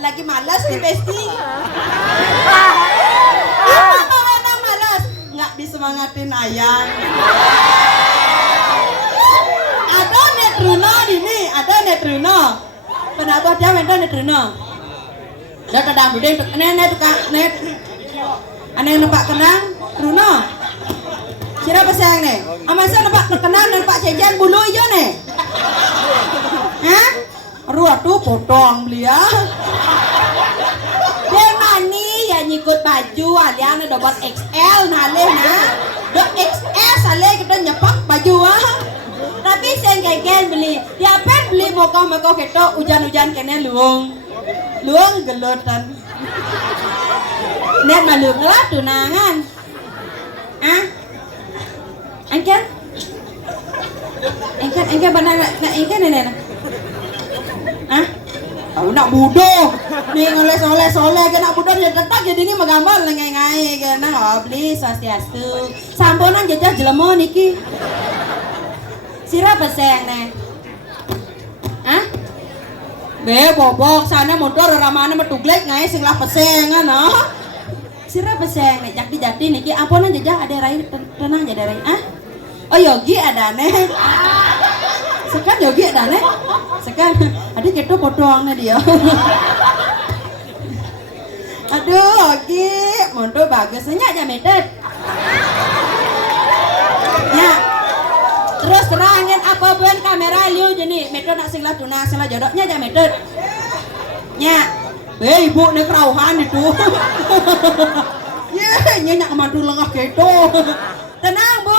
lagi malas nih Besti. Apa kau enak malas? Nggak disemangatin ayang. Ada Netruno ini, ada Netruno. Kenapa dia minta Netruno? Dia kadang budeng, nenek tukang net. Aneh nempak kenang, Runo. Sira pesang nih. Amasa nempak kenang nempak cecen bulu hijau nih. Hah? Ruah tuh potong beli ya. Dia mani ya nyikut baju alian dapat XL nalih nah. Dok XS saleh kita nyepak baju ah. Tapi saya gegen beli. Dia pen beli mokoh-mokoh ketok hujan-hujan kene luang gelutan. Net malu ngelak tunangan. Ah? Engken benar nak engken nenek. Ah? Tahu nak bodoh. Ni ngoles-oles ke nak bodoh jadi tetap jadi ni menggambar lengai-ngai ke nah beli swastiastu. Samponan jajah jelema niki. Sira peseng ne. Hah? Be bobok sana motor ramane metuglek ngai sing lah peseng ana. Sira peseng nek jati niki ampunan jajah ada rai tenang jadi rai. Ah? Oh Yogi ada nih. Sekan Yogi ada nih. Sekan ada gitu potongnya dia. Aduh Yogi, motor bagusnya aja medet. Ya. Terus terangin apa buan kamera liu jadi medet nak sing lah tunang sing lah jodohnya aja medet. Ya. Ibu nih kerauhan itu. Nyenyak mantu lengah gitu. Tenang Bu,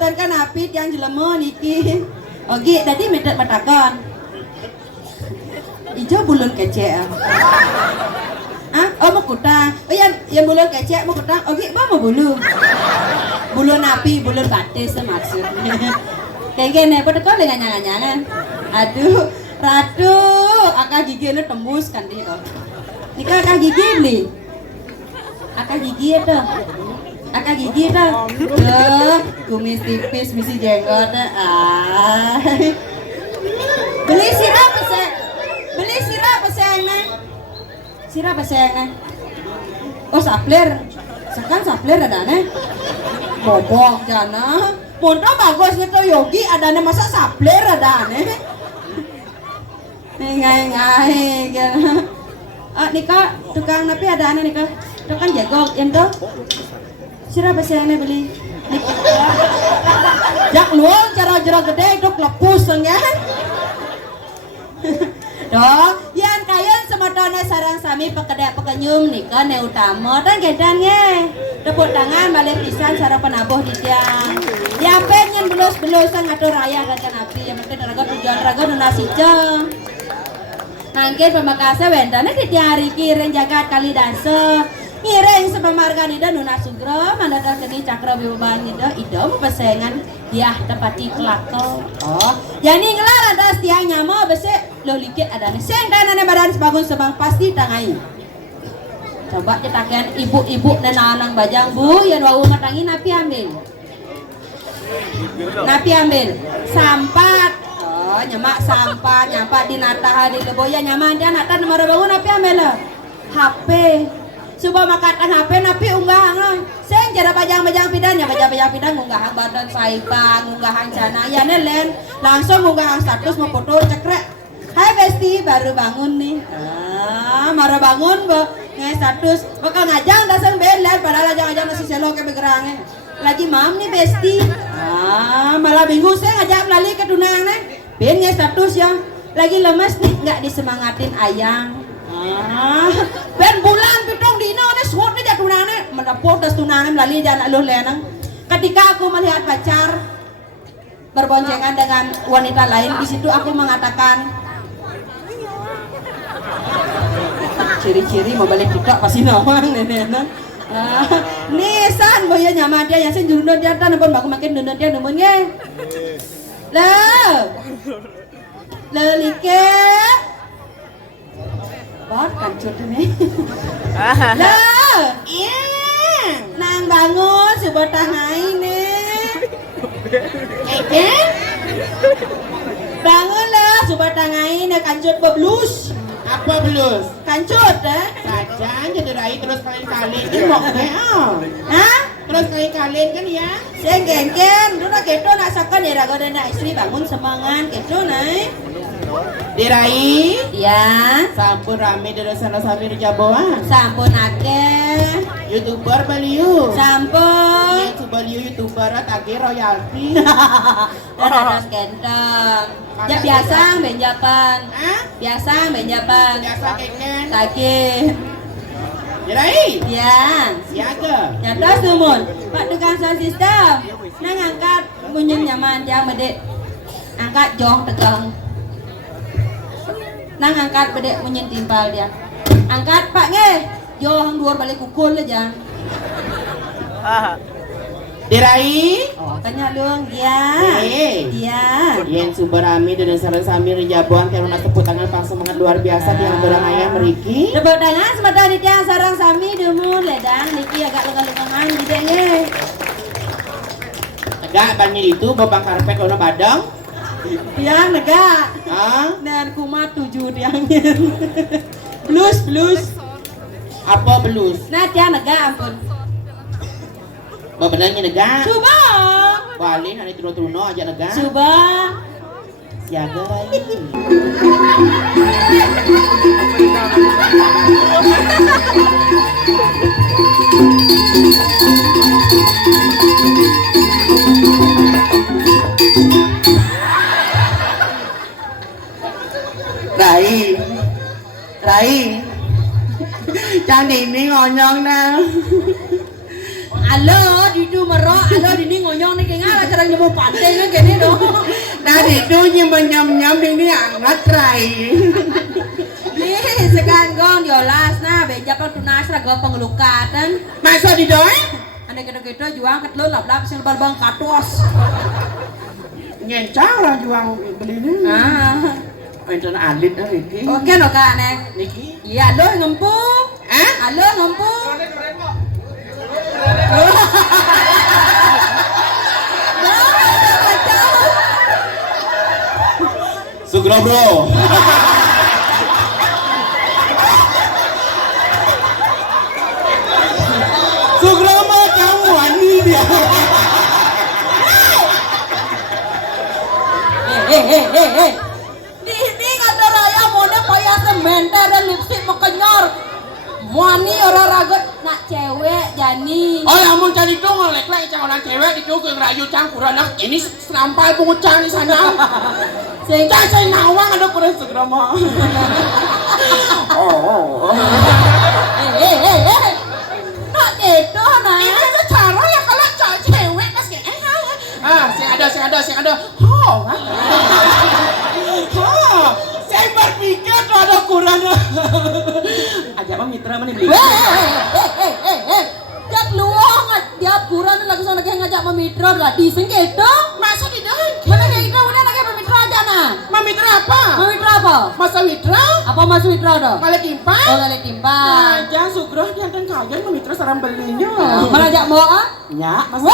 tenkan api yang jelema niki. Ogi tadi medet matakan. Ijo bulun kecek. Ah, oh mau kutang. Oh yang bulun kecek mau kutang. Ogi mau bulun. Bulun api, bulun batis maksud. Kayak gini, pada kau dengan nyangan-nyangan. Aduh, ratu, akak gigi lu tembus kan dia. Nika akak gigi nih. Akak gigi itu. Akak gigi tuh. Kumis tipis, misi jenggot. Beli sirap peseng. Beli sirap pesengnya. Sirap pesengnya. Oh sapler. Sekarang sapler ada nih. Bobok jana. Montong bagus gitu Yogi ada nih masa sapler ada nih. Ngai gitu. Nika tukang napi ada nih nika. Tukang jagok yang tuh. Sira pesengnya beli. Jak luang cara jera gede itu lepus ya. Dok, yang kayan sematone sarang sami pekedek pekenyum nika ne utama tan gedan nge. Tepuk tangan balik pisan sareng penabuh di tiang. Ya pengen belus-belusan ngatur raya dan api yang penting raga tujuan raga donasi jeng. Nangkin pemakasa wendane di tiari kiring jagat kali dasa. Ngiring sepemargan ida nuna sugro mandatar kini cakra bibaban ida mau pesengan ya tepati kelako. Oh jadi ngelar ada tiang nyama besi lo likit ada nih seng tanane badan sebagun sebang pasti tangai. Coba cetakan ibu-ibu dan anak bajang Bu yang wau ngatangi napi ambil sampat. Oh nyemak sampat nyampak di nataha di leboya nyaman dia nata nomor bangun napi ambil HP. Coba makan HP napi unggahan lah. Seng cara bajang-bajang pidan ya bajang-bajang pidan unggahan badan saipang, unggahan cana ya nelen langsung unggahan status mau foto cekrek. Hai Besti baru bangun nih. Baru bangun ngai status bakal ngajang dasar beler padahal ngajang masih selo ke begerangnya. Lagi mam nih Besti. Malah minggu saya ngajak melalui ke tunang nih. Ben ngai status ya. Lagi lemes nih nggak disemangatin ayang. Ben bulan pitong dino ne suot ne jatunane mendapat das tunane melalui jalan aluh lenang. Ketika aku melihat pacar berboncengan dengan wanita lain di situ aku mengatakan ciri-ciri mau balik kita pasti nawang nenek. Nisan boya nyaman dia yang sen jurundon dia tan pun baku makin dundon dia nemunnya. Lelike bot kancut ini. Lah, iya. Nang bangun sebot tangai nih. Bangun lah sebot tangai nih kancut beblus. Apa belus? Kancut Saja jadi rai terus kalian ini mau Hah? Terus kalian kan ya? Saya geng-geng, dulu keto nak sakan ya raga dan nak istri bangun semangat keto nai. Dirai? Ya. Sampun rame dari sana sampai Jaboan. Sampun akeh. YouTuber beliau. Sampun. Yang beliau YouTuber tagih royalti. Terus genteng. Ya biasa benjapan. Hah? Biasa benjapan. Biasa keken. Tagih. Dirai? Ya. Siaga. Nyatos tumun. Pak tukang sound system. Nang angkat bunyi nyaman yang medek. Angkat jong tegang. Nang angkat bedek bunyi timpal dia. Angkat Pak nge. Jong luar balik kukul aja. Dirai? Oh, kanya dong dia. Dia. Yang sumber rame dari sana sampai Jaboan karena tepuk tangan pang semangat luar biasa yang berang ayah meriki. Tepuk tangan sebentar di tiang sarang sami demu ledang niki agak luka-lukaan bidangnya. Tegak banyak itu babang karpet warna badang. Tiang negak. Hah? Dan kumat 7 tiangnya. Blus. Apa belus? Nah tiang negak ampun. Bebenarnya negak. Coba. Balik hari turun-turun aja negak. Coba. Siaga lagi. Rai. Jangan ini ngonyong nah. Halo, didu merok, halo dini ngonyong nih kayak ngala cara nyemu pantai kan gini dong. Nah itu nyem-nyem ini anget Rai. Nih sekanggong diolas nah bejapan tunas raga pengelukatan. Masa di doy? Anda kita juang ketelun lap-lap sing barbang katos. Nyencang lah juang belinya. Ah. Enten alit lah Riki. Oke no kak nek. Niki. Iya halo ngempung. Halo ngempung. Sugro bro. Sugro mah kamu ani dia. Di kata raya mone payah sementer dan lipstick mekenyor. Wani orang ragot nak cewek jani. Oh ya mau cari itu ngelek-lek orang cewek itu ke rayu cangkuran ini serampal pengucang di sana. Saya nawang ada kurang segera mah. Nak itu nah. Ini secara ya kalau cewek pas kayak saya ada. Saya berpikir tuh ada kurangnya. Aja mah mitra mana beli. Jak luang dia kurang lagi sana kayak ngajak memitra lah di sini gitu. Masa di dalam? Mana kayak gitu udah lagi memitra aja nah. Mitra apa? Memitra apa? Masa mitra? Apa mas mitra dong? Kali timpang? Oh kali timpang. Aja Sugro dia kan kalian memitra sarang belinya. Mana ajak mau ah? Ya, mas.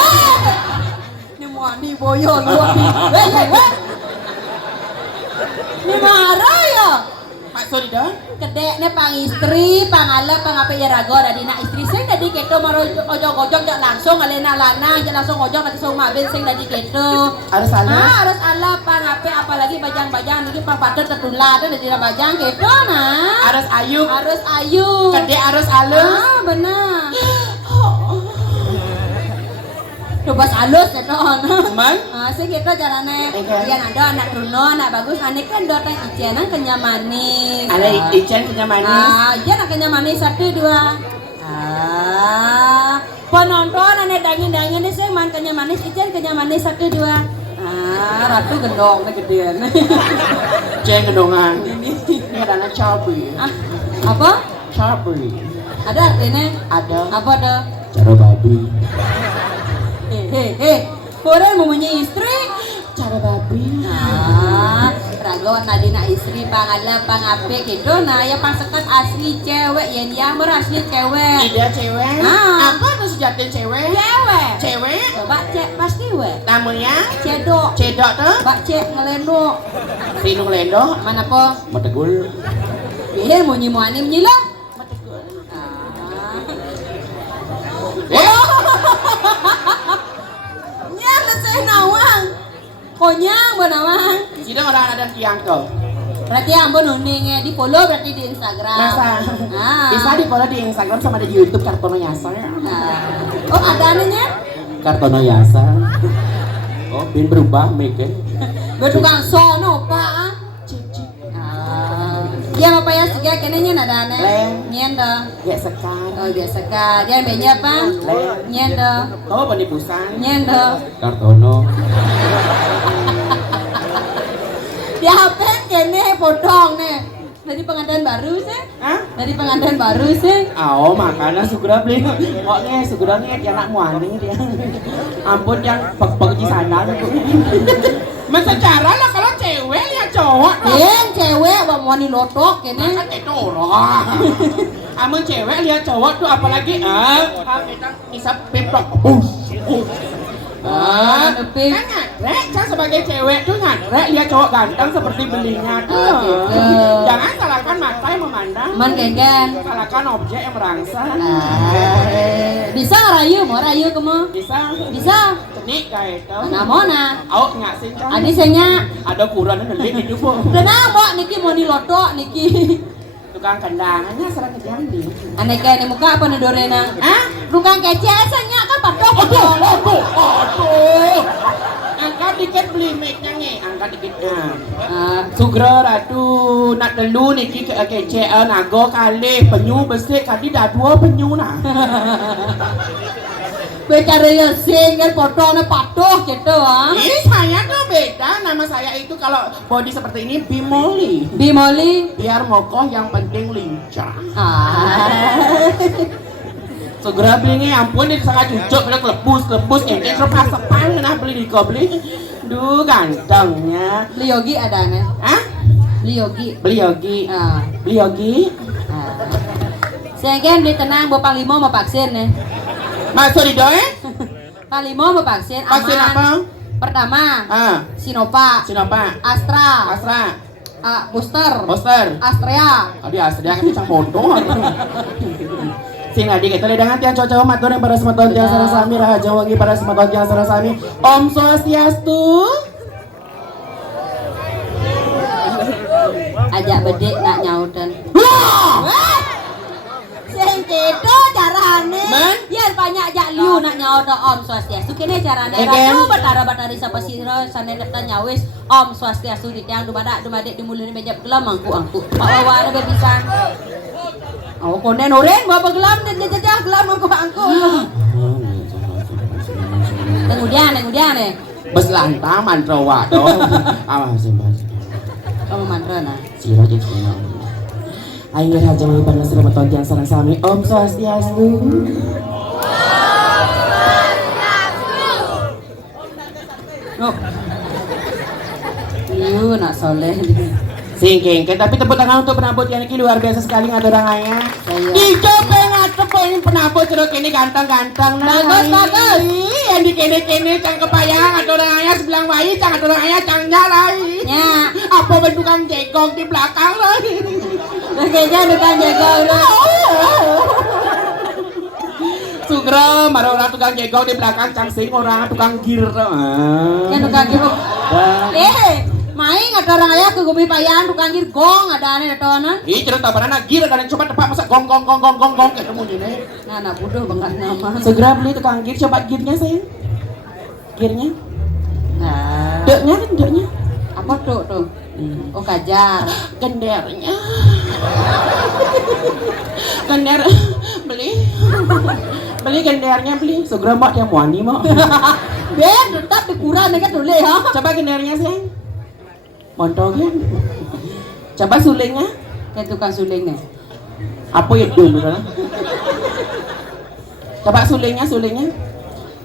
Ini mau ani boyo luar nih. Weh. Ini marah ya. Maksud dah? Kedek ne pang istri, pang ala, pang apa ya rago dari nak istri sing tadi keto maro ojok jak langsung alena lana jak langsung ojok lagi sung mabin sing tadi keto. Harus ala. Harus ala pang apa apalagi bajang-bajang niki pang padet tetulah dan dari bajang keto nah. Harus ayu. Harus ayu. Kedek harus halus. Benar. Coba halus ya ton. Man? Sing kita jalannya yang ada anak Bruno, anak bagus, anak kan dua tang icenan kenyam manis. Ada icen kenyam manis. Iya nak kenyam manis 1 2. Penonton anak dangin nih sih man kenyam manis, icen kenyam manis 1 2. Ratu gendong gedean. Icen gendongan. Ini ada cabai. Apa? Cabai. Ada artinya? Ada. Apa ada? Cara babi. Orang mempunyai istri Cara babi. Rago nadina istri pangala pangape gitu nah ya pasekat asli cewek yang berasli cewek. Dia cewek. Apa tuh sejati cewek? Cewek. Coba cek pasti we. Namanya? Cedok Cedok tuh? Bak cek ngelendok. Rinung lendo. Mana po? Mategul. Mau nyimuani menyilah. Nya leseh nawang. Konyang benawang. Sidang orang ada tiang tuh. Berarti ampun uning di follow berarti di Instagram. Bisa di follow di Instagram sama di YouTube Kartono Yasa. Oh ada anunya? Kartono Yasa. Oh, bin berubah make. Bertukang sono pak. Ya apa ya sih kenanya nada aneh. Nyenda. Ya sekar. Oh ya sekar. Dia namanya apa? Nyenda. Kau penipusan. Nyenda. Kartono. Dia HP kene potong nih. Dari pengantin baru sih? Hah? Dari pengantin baru sih? Oh, makanya segera beli. Kok nih segera nih dia anak muani dia. Ampun yang peg-peg di sana tuh. Masa cara lah kalau cewek lihat cowok. Yang cewek bawa muani lotok kene. Kan itu loh. Amun cewek lihat cowok tuh apalagi kita ngisap piplok. Tapi Kan ngatrek, kan sebagai cewek tuh ngatrek lihat cowok ganteng seperti belinya tuh. gitu. Jangan salahkan mata yang memandang. Man gengen. Salahkan objek yang merangsang. Bisa ngerayu, mau rayu kamu? Bisa. Bisa. Cenik kayak itu. Nah mau nah. Oh nggak sih kan? Adi senya. Ada ukuran nelik itu bu. Tenang mau niki mau di lotok niki. Tukang kendangannya serang kejambi. Aneh kayak muka apa nih dorena? Hah? Tukang kece senya kan patok. Aduh. Angkat dikit beli mic-nya nih, angkat dikit. Sugro ratu nak telu niki kece nago kali penyu besik kadi dah dua penyu nah. Bicara ya single potongnya patok gitu ah. Ini saya tuh beda, nama saya itu kalau body seperti ini Bimoli. Bimoli. Biar mokoh yang penting lincah. Ah. Segera beli nih, ampun ini sangat cucuk, udah kelebus, ini sepan, nah beli di kau beli. Duh gantengnya. Beli Yogi ada nih. Hah? Beli Yogi. Beli Yogi. Beli Yogi. Saya kan beli tenang, bawa Panglima mau vaksin nih. Masuk di doe? Panglima mau vaksin. Vaksin aman. apa? Pertama, Sinovac. Astra. Booster. Astrea. Abi Astrea kan cang bodoh. Sing adik kita ledangan tiang cowok matur yang para semeton tiang sarasami rahaja wangi para semeton tiang sarasami. Om Swastiastu. Ajak bedek nak nyautan. Sing gitu carane. Biar banyak jak liu nak nyaut Om Swastiastu. Kene carane ratu batara-batari sapa sira sane nek nyawis Om Swastiastu di tiang dumadak dimulih meja gelam angku. Pak wawa ada pisan. Oh konen oren bawa gelam dan jajah gelam angku. Kemudian nih. Bes lantang mantra waduh. Awas sembah. Kamu mantra nah. Sira jadi ayo raja wangi pada semeton tiang sarasami. Om Swastiastu. Oh. Iu nak soleh. Singking, tapi tepuk tangan untuk penabut yang ini luar biasa sekali ngadorangannya. Dicoba ngatepin penabut ceruk ini ganteng-ganteng. Bagus. Yang di kene-kene cang kepayang ngadorangannya sebelah wayi cang ngadorangannya cang nyalai. Ya. Apa bentukan jegong di belakang lagi. Kayaknya bukan jegong lah. Sugro, marah orang tukang jegong di belakang cang sing orang tukang gir. Ya tukang gir. Main ada orang ayah ke gumi payan tukang gir gong ada aneh datoanan. Ih cerita pada nak gir ada coba tepak masa gong ketemu ini. Nah anak bodoh banget nama. Segera beli tukang gir coba girnya sayang. Girnya. Nah. Deknya. Apa tuh? Oh kajar. Gendernya. Beli gendernya beli. Segera mbak yang muani mau. Ben tetap dikurang kan dulu ya. Coba gendernya sayang. Montongnya. Coba sulingnya. Kayak tukang sulingnya. Apa ya dulu kan? Coba sulingnya.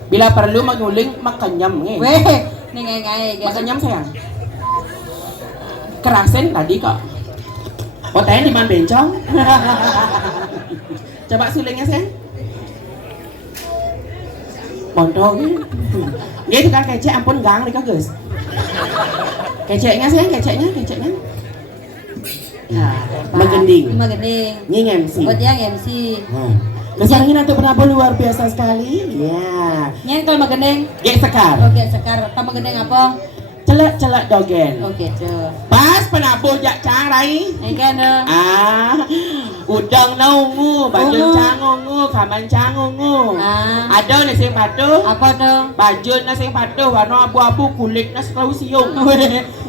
Bila perlu menguling makanyam nih. Weh, nih kayak. Makanyam sayang. Kerasin tadi kok. Potenya di mana bencong? Coba sulingnya sayang. Montongnya. Dia tukang kece ampun gang nih guys. Keceknya sayang, keceknya. Megending. Megending. Nying MC. Buat yang MC. Nah, kesarangin nanti Prabowo luar biasa sekali. Ya. Nyen kalau megending. Gek sekar. Oke, sekarang kamu megending apa? Celak-celak dogen. Oke, tuh. Pas penabuh jak carai. Ikan dong. Udang naungu, baju Ungu. cangungu, kaman cangungu. Ada nih sing patuh. Apa tuh? Baju nasi patuh warna abu-abu, kulit nasi kalau siung.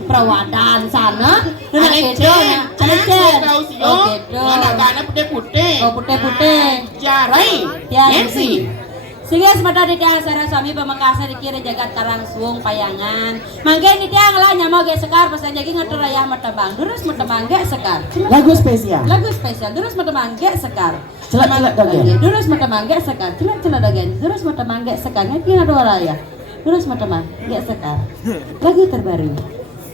Perawatan sana. Nak Aneh kedo, cek, nak lecet. kalau Oke, siung. tuh. Anak-anak putih-putih. Oh, putih-putih. Carai. Tiang MC. Sehingga sebentar di tiang sarang suami pemekasa dikira jagat karang suung payangan. Mangke ni tiang lah nyamau ge sekar pesan jagi ngatur rayah matebang. Durus matebang ge sekar. Lagu spesial. Lagu spesial durus matebang ge sekar. Celak-celak dogen. Durus matebang ge sekar. Celak-celak dogen. Durus matebang ge sekar. Ngerti ada rayah. Durus matebang ge sekar. Lagu terbaru.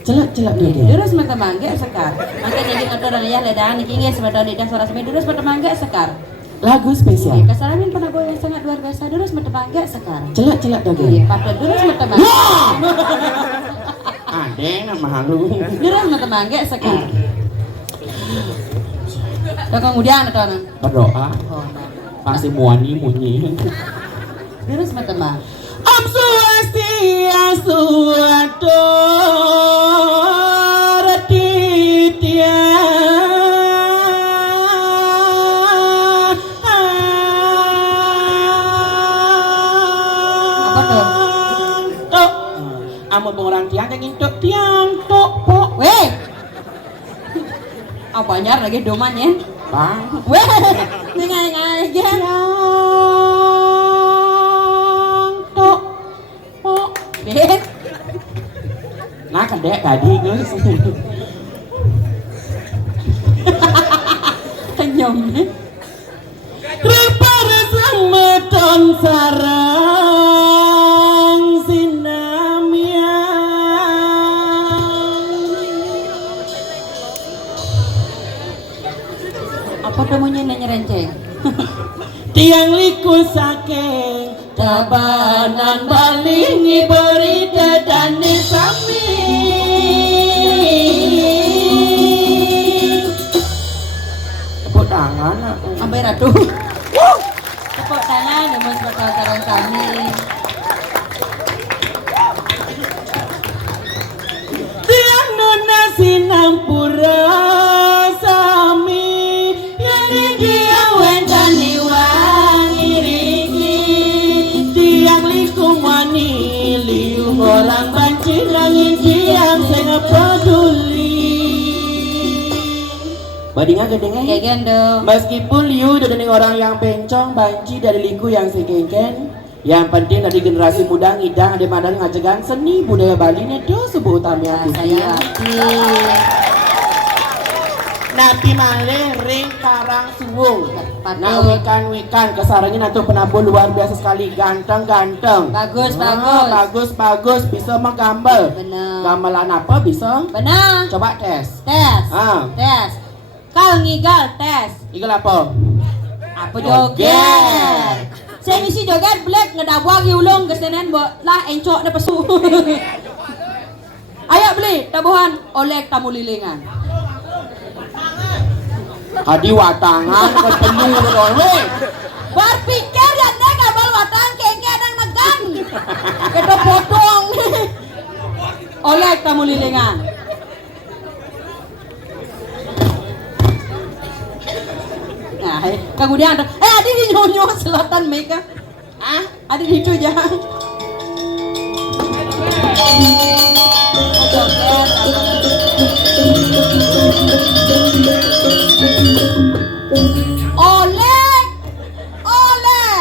Celak-celak dogen. Durus matebang ge sekar. Mangke jagi ngatur rayah ledang niki ge sebentar di tiang suara suami durus matebang ge sekar. Lagu spesial. Kesalahan penabuh yang sangat luar biasa durus matebangga sekarang. Celak-celak Iya, dogen. patut durus matebangga. Ada nama halu. Durus matebangga sekarang. Dan kemudian atau apa? Berdoa. Oh, nah. Pasti muani munyi. Durus matebang. Om Swastiastu atur titya. Amun pengurangan tiang yang intuk tiang tok pok. Weh. Apa nyar lagi domannya? Bang. Weh. Ngai Tiang tok pok. Ben. Nah kadek tadi guys. Kenyom. Ripar semeton sarang sinamia. Apa temunya nanya renceng? Tiang liku saking tabanan balingi beri dadane sami. Tepuk tangan aku. Ambil ratu. Tepuk tangan dengan saudara kami. Tiang nona sinampura sami. Yari dia wendani wangi ringi. Tiang liku wani liu orang banci langit tiang sengap peduli. Badinga gedengnya. Kayak gendong. Meskipun Liu udah dengan orang yang bencong, banci dari liku yang sekengken, yang penting dari generasi muda ngidang ada madang ngacegan seni budaya Bali ini tuh sebuah utama Saya Nabi Maleh ring karang suwung. Patut. Nah wikan kesarangnya nanti penabuh luar biasa sekali, ganteng. Bagus, bagus, bisa menggambar. Benar. Gamelan apa bisa? Benar. Coba tes. Tes. Ah. Tes. Kal ngigal tes. Igal apa? Apa joget? Saya misi joget black ngedabwag ulung kesenen bo lah encok na pasu. Ayo beli tabuhan oleh tamu lilingan. Hadi watangan ketemu dengan weh. Berpikir ya nek kabel watang kengke dan negan. Kita potong. Oleh tamu lilingan. Nah, kemudian ada, adi di nyonyo selatan Mega. Adi di itu aja. Oleh. Oleh.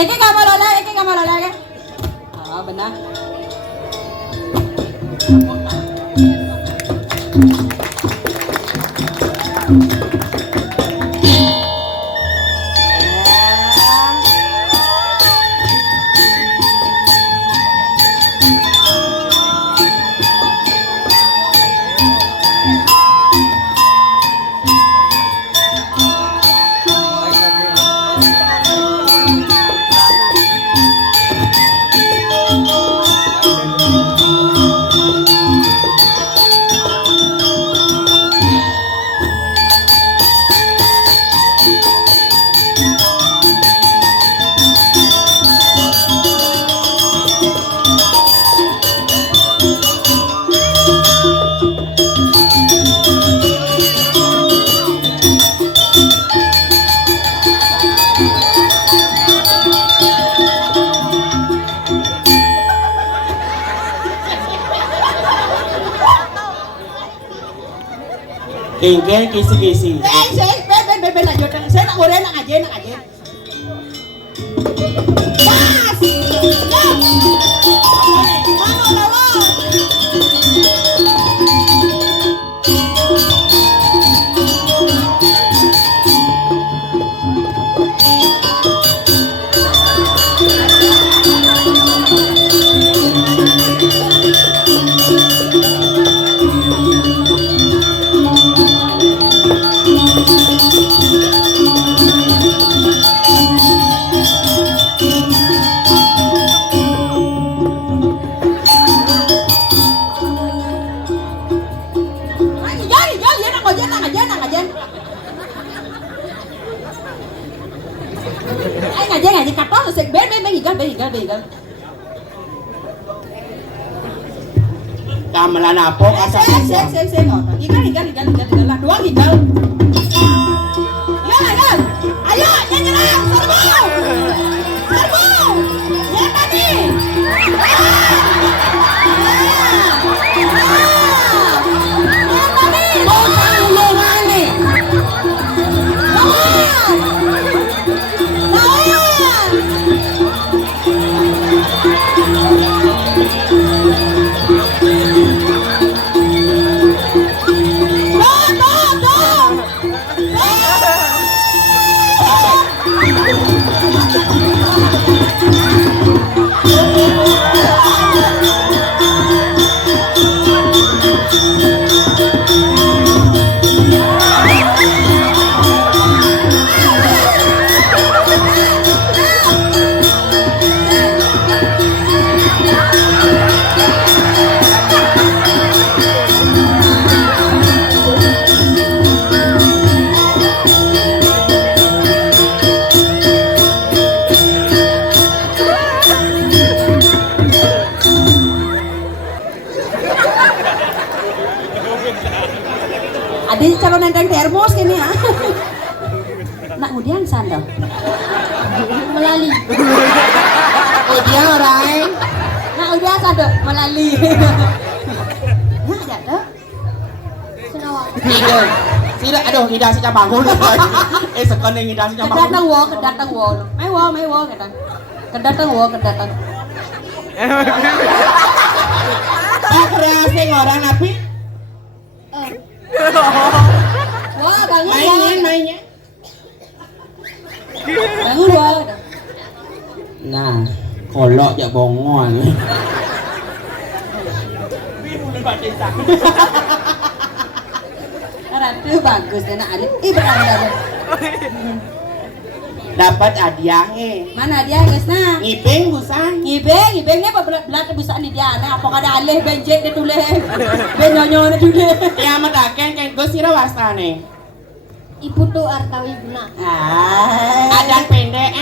Eke kamu oleh. Ah, benar. Kengkeng kisi-kisi. Ben lanjut. Saya nak goreng nak aja. Pas. Mano lawan. Ngaji katos sik ben higal. Gamelan apa kasar? Sik ngono. Higal lah. Doang higal. Ya. Ayo nyanyi serbu. Ya tadi. Ada calon nendang termos ini ya. Nak kemudian sandal. Melali. Kemudian orang. Nak kemudian sandal melali. Nak jatuh. Senawang. Tidur. Tidak, aduh, tidak sih bangun. Sekon yang tidak sih bangun. Kedatang wo. Mewah kata. Kedatang. Kreasi orang napi. Wah, bangun. Mainnya. Bangun wah. Nah, kolok ya bongon. Ratu bagus nak Alif. Berada. Dapat hadiahnya. Mana dia guys nah? Ngipeng busan. Ngibengnya apa belat busan di dia nah apa kada alih benjek dia tulis. Ben nyonyo dia tulis. Ya mataken kan gue sira wastane. Ibu tu artau ibuna. Adan pendek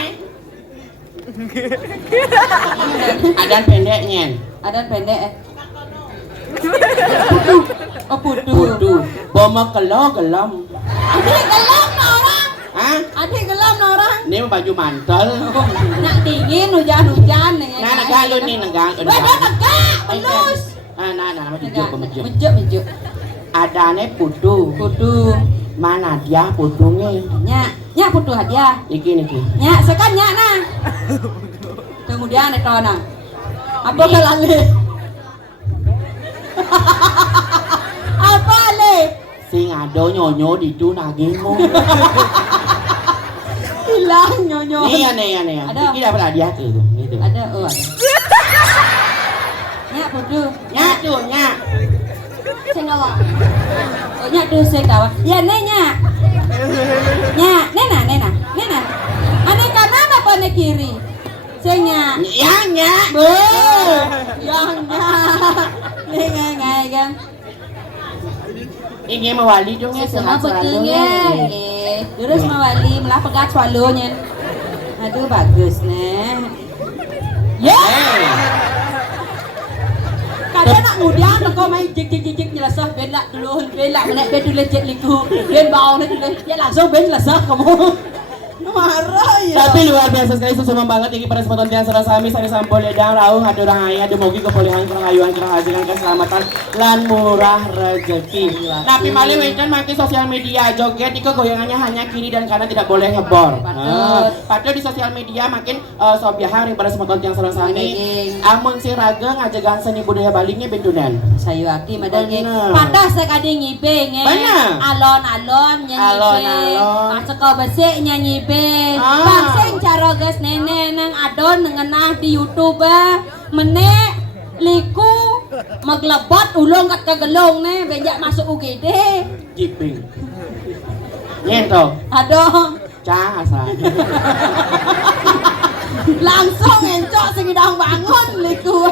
Adan pendeknya. Adan pendek Oh putu. Boma gelam. Adik gelam na orang. Hah? Adik gelam na orang. Ini baju mantel. Nak dingin hujan nih. Nah, negalun nih negang. Negak, pelus. Nah, mejuk. Mejuk. Adane putu. Mana dia putunya? Nya putu hadiah. Iki. Nya sekan nya nah. Kemudian itu nah. Apa kelale? Apa le? Sing ado nyonyo di tu nagingmu. Hilang nyonyo. Nih. Ada. Iki dapat hadiah tuh. Gitu. Ada. Nya putu. Nya. Sengawa. Oh nya tu sengawa. Ya nenya. Nena. Ane kanan apa ane kiri? Senya. Nya. Yang ngai kan. Ini mawali dong ya Sama betulnya. Terus mawali malah pegat swallow-nya. Aduh bagus nah. Kadang nak ngudian kau main jik jelasah belak dulu belak menek betul lecet liku ben bau ni tulis ya langsung ben jelasah kamu Marah ya. Tapi luar biasa sekali susuma banget ini pada kesempatan yang serasa sami sari sampul ledang rauh hadu rahaya demogi kepolehan kerahayuan kerahasilan keselamatan lan murah rezeki. Tapi mali wenten makin sosial media joget itu goyangannya hanya kiri dan kanan tidak boleh ngebor. Padahal di sosial media makin sobiahang pada kesempatan yang serasa sami. Amun si raga ngajagan seni budaya baliknya bentunan. Sayuaki madage. Patah sekali ngibeng alon-alon nyanyi Alon-alon. Pasaka besik nyanyi Bangseng cara gas nenek nang adon ngenah di YouTube menek liku maglebot ulung kat kagelong ne bejak masuk UGD Jiping. Nyento. aduh Cah asal. langsung encok sing idang bangun liku